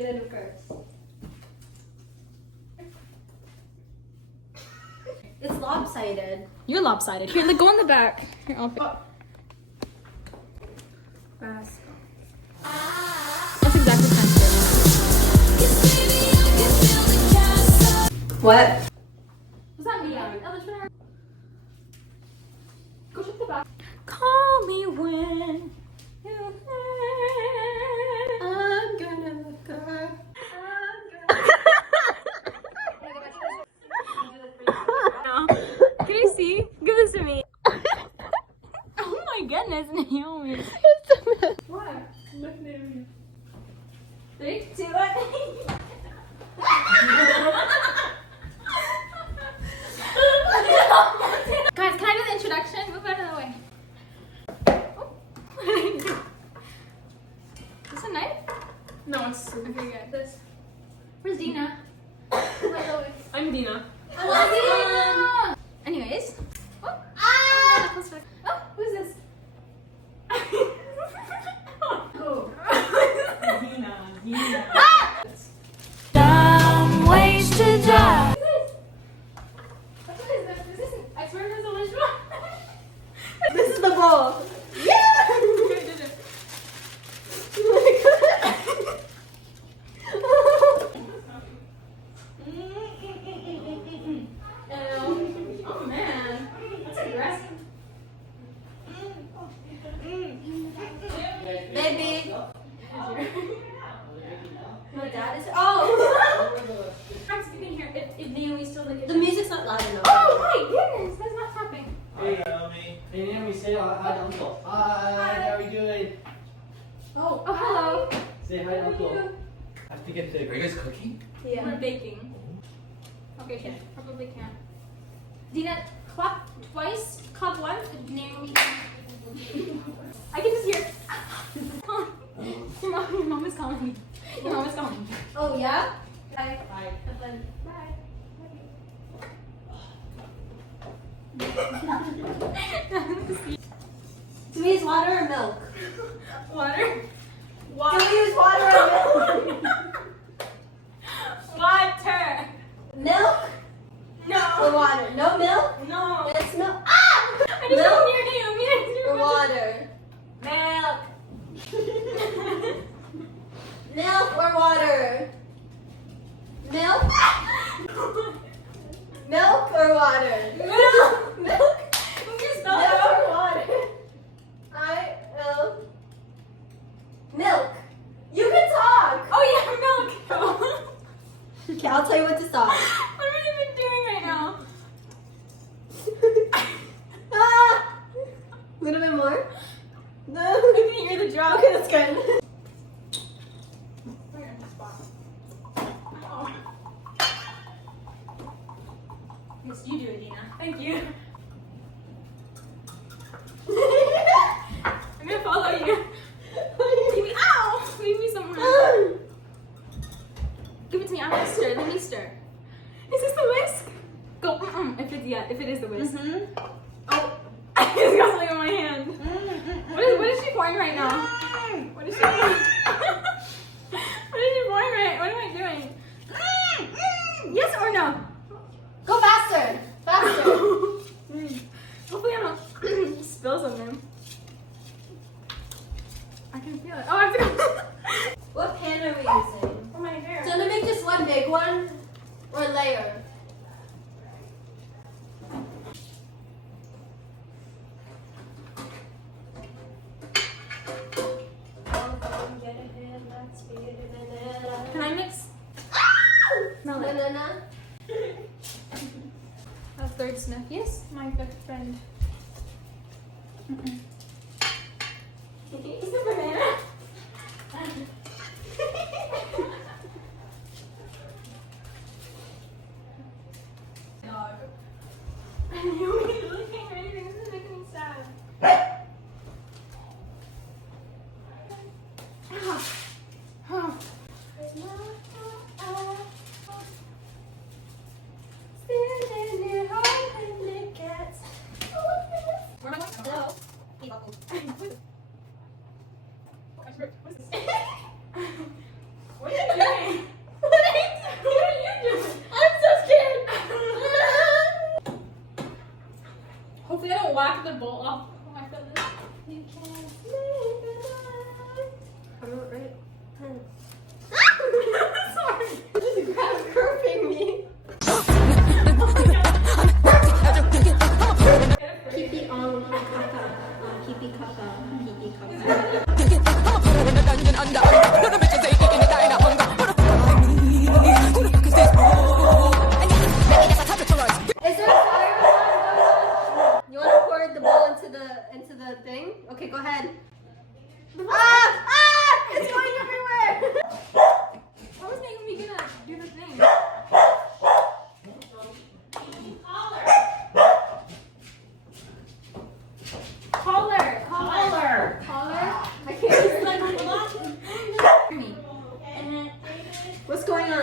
gonna do first? It's lopsided. You're lopsided. Here, like, go on the back. Here, I'll pick. Fast. That's exactly the What? Was that me? Go check the back. Call me when you I'm gonna look up. Can you see? Give this to me. Oh my goodness, Naomi. What? Look at me. 3, 2, 1. Guys, can I do the introduction? Move out of the way. Oh. Is this a knife? No, it's Okay, good. This. Where's Dina? Move out of the way. I'm Dina. Anyways. Oh. Oh, who's this? Dina. Dumb ways to die. What is this? Is this I swear this is a wish one. This is the bowl. Oh man, that's aggressive. Baby. My dad is. Oh! Max, if you can hear, if Naomi's still in the The kitchen. music's not loud enough. Oh my goodness, that's not tapping. Hey, Naomi. Hey, Naomi, say hi to Uncle. Hi, how are you doing? Oh, hello. Say hi to Uncle. I have to get the. Are you guys cooking? We're baking. Okay, shit, probably can't. Dina, clap twice, clap once, and Naomi. I can just hear. Your mom is calling me. Your mom is calling me. Oh, yeah? Bye. Hi. Have fun. Do we use water or milk? Water. Do we use water or milk? Water. Milk or No. water? No milk? No. It's milk. Ah! I just don't hear Naomi. I just hear Or water? Milk. Milk or water? Milk? Milk or water? Milk. Milk? You spell Milk it. or water? Milk. You can talk. Oh yeah, milk. Okay, I'll tell you what to stop. What am I even doing right now? Ah! A little bit more. I No. can hear the drop. Okay, that's good. Yes, you do it, Dina. Thank you. I'm gonna follow you. Leave me. Ow! Leave me somewhere. Give it to me. I'm gonna stir. Let me stir. Is this the whisk? Go. If it is the whisk. Mm-hmm. Oh, it's got something on my hand. What is she pouring right now? What is she pouring? What is she pouring right? What am I doing? Yes or no? Go faster. Faster. Hopefully I don't spill something. I can feel it. Oh, I have to go. What pan are we using? For my hair. So I'm gonna make this one big one or layer. Can I mix? No, No, no, no. a third sniff. Yes, my good friend. Is it banana? Dog. You're looking at anything. This is making me sad. Oh.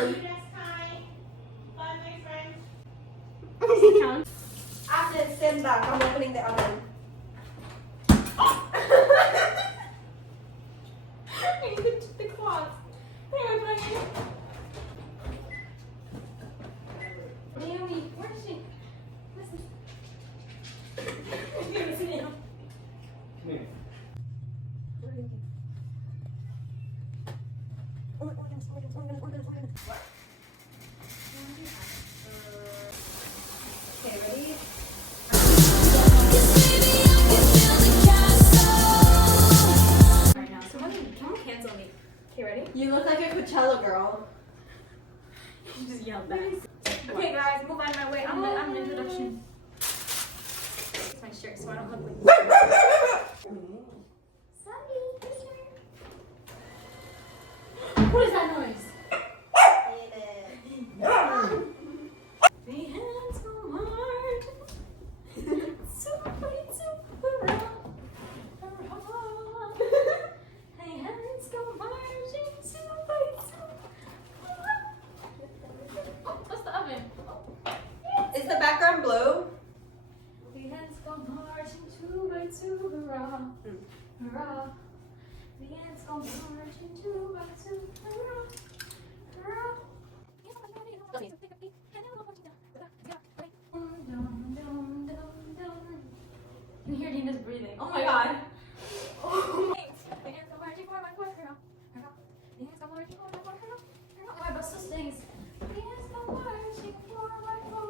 on. Count. After stand back, I'm opening the oven. I need the cloth. There, I'm putting it. Naomi, where is she? What's this? Give me some nail. Come here. Okay, ready? Right now, someone cancel me. Okay, ready? You look like a Coachella girl. You just yelled that. Okay, guys, move out of my way. I'm an introduction. It's my shirt, so I don't look like. What is that noise? The hands go hard. Super, super rock. The hands go marching. Super, super rock. Oh, what's the oven? Is the background blue? The hands go marching two by two, hurrah, hurrah. The ants go marching two by two, hurrah, hurrah. You can hear Dina's breathing. Oh my god. Oh. The ants go marching four by four, hurrah, hurrah. The ants go marching four by four, hurrah, hurrah. Oh, my butt still stings. The ants go marching four by four.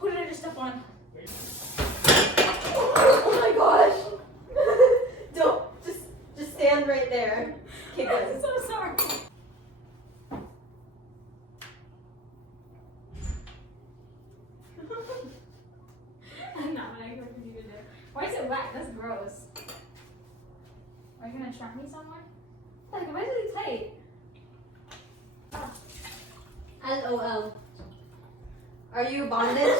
Who did I just step on? Oh my gosh! Don't just stand right there. Okay, I'm good. so sorry. I'm not what I expected you to do. Why is it wet? That's gross. Are you gonna trap me somewhere? Like, why is it tight? LOL. Are you bondage?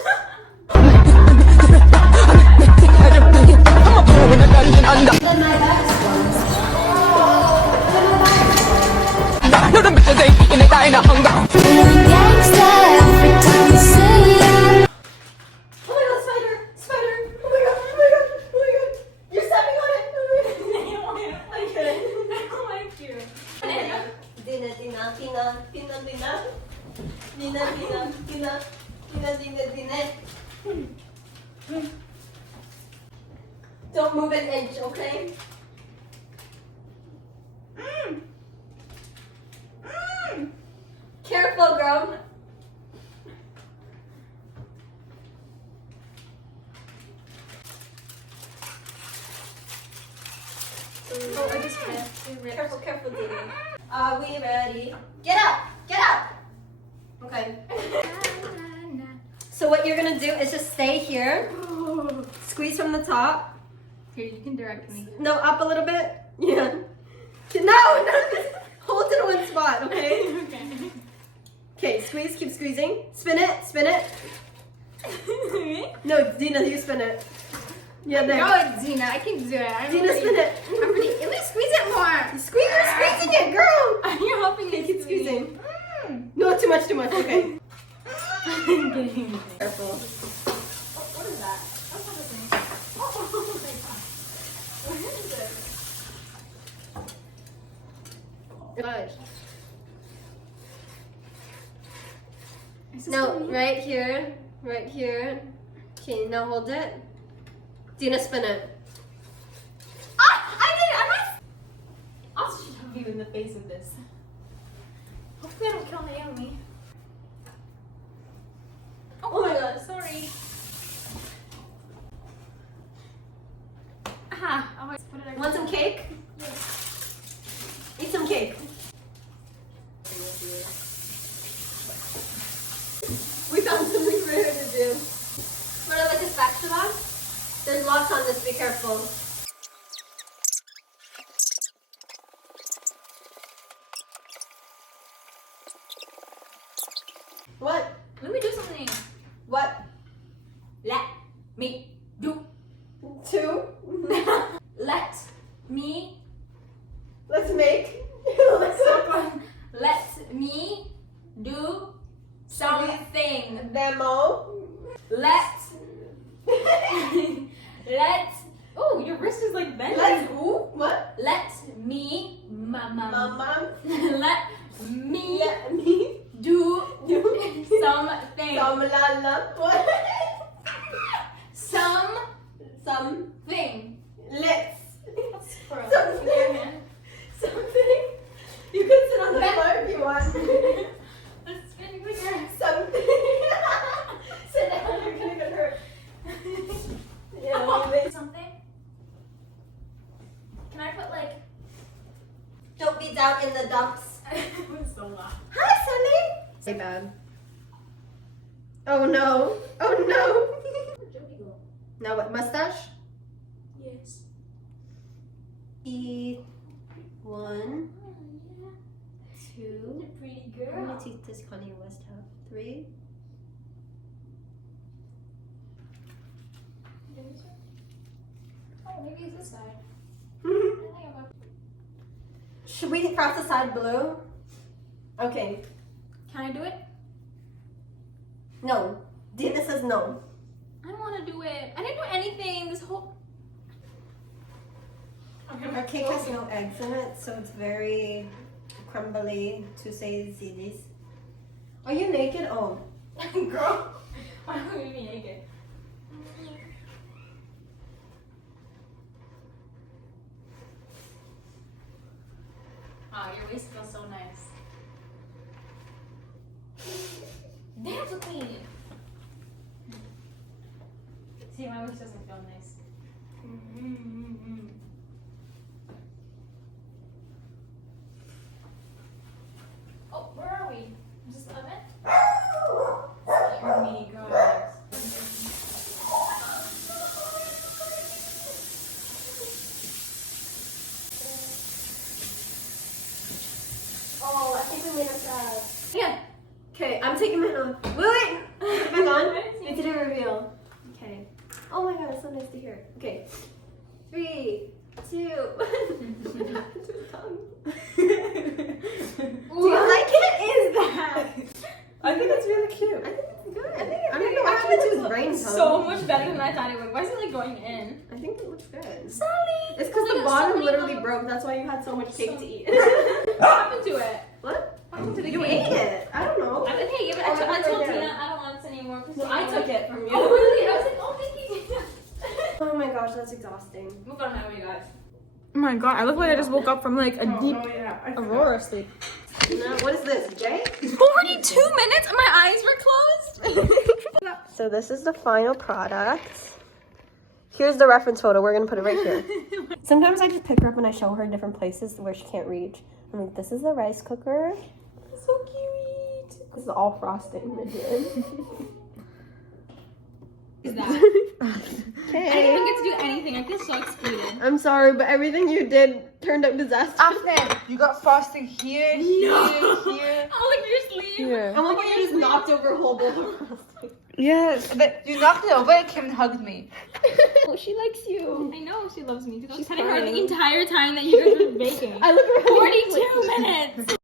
Then my back's Oh my god, spider! Spider! Oh my god, oh my god, oh my god! You're stepping on it! Oh my god. I'm kidding. I don't like you. Dina, Dina, Dina, Dina, Dina. Dina, Dina, Dina. Dina, Dina, Dina. Don't move an inch, okay? Careful, girl. Oh, I just ripped. Careful, careful, Dina. Are we ready? Get up! Get up! Okay. So what you're gonna do is just stay here. Squeeze from the top. Here, you can direct me. No, up a little bit. Yeah. No! Hold it in one spot, okay? Okay. Okay, squeeze, keep squeezing. Spin it, spin it. No, Dina, you spin it. Yeah, there. Go, Dina. I can do it. I'm Dina, pretty- spin it. I'm pretty. At least squeeze it more. Squeeze, you're squeezing it, girl! You're helping me. Okay, keep squeezing. No, too much, okay. I'm kidding. Careful. What is that? That's not the thing. Oh my god. Where is it? Gosh. Is this No, me? right here. Right here. Okay, now hold it. Dina, spin it. Ah! I did it! I also should have you in the face of this. Hopefully I don't kill Naomi. Oh my god. Sorry. Ah! Oh, what did I Want some cake? Eat some cake. We found something for her to do. What, like a spatula? There's lots on this, be careful. What? Let me do something. What? Let me do. 2. Let me. Let's make. Let me do something. Demo. Let. Let. Oh, your wrist is like bending. Let's. Ooh. What? Let me. Mama. Let me Let me do do something. Somlala. What? Something. Let's. Something. Something. You can sit on the Let- floor if you want. Let's spin quicker. Something. Sit down. You're gonna get hurt. Yeah. Maybe. Something. Can I put like? Don't be down in the dumps. It was so loud. Hi, Sunny. Say bad. Oh no. Oh no. Now what? Mustache? Yes. E. 1, Oh, yeah. 2. You're a pretty How girl. many teeth does Kanye West have? 3. Oh, maybe it's this side. I think I'm up. Should we cross the side blue? Okay. Can I do it? No. Dina says no. I don't want to do it. I didn't do anything. This whole. Our cake has no eggs in it, so it's very crumbly, to say the least. Are you naked? Oh. Girl, why don't we be naked? Oh, your waist feels so nice. Dance with me. See, my waist doesn't feel nice. Oh, where are we? Is this the oven? You're me, guys. Oh, I think we made her sad. Yeah. Okay, I'm taking mine off. Wait. Back on. We did a reveal. Okay. Oh my god, it's so nice to hear. Okay. 3, 2, 1. Do you like it? Is that? I think it's really cute. I think it's good. I think I'm gonna go actually actually do to brain tone. so much better than I thought it would. Why is it like going in? I think it looks good. Sally! It's because the bottom literally broke. That's why you had so much cake to eat. What happened to it? What? What happened to the You cake? ate it. I don't know. I was, hey, give it. Oh, I right told there. Tina I don't want this anymore. Well, I took it from you. Oh, really? I was like, oh, thank you. Oh my gosh, that's exhausting. Move on my way, guys. Oh my god, I look like I just woke up from like a deep yeah. I Aurora sleep. No, what is this, Jay? 42 minutes and my eyes were closed. So this is the final product. Here's the reference photo. We're gonna put it right here. Sometimes I just pick her up and I show her different places where she can't reach. I'm like, this is the rice cooker. So cute. This is all frosting right here. Is that? I Okay. didn't even get to do anything. I feel so excluded. I'm sorry, but everything you did turned out disastrous. After you got frosting here, here. Oh, look at your sleeve. Yeah. I love how you just knocked over a whole bowl of frosting. Yes, but you knocked it over and came and hugged me. Oh, she likes you. I know she loves me. 'Cause I was She's telling her the crying. entire time that you guys were baking. I look around. 42 minutes.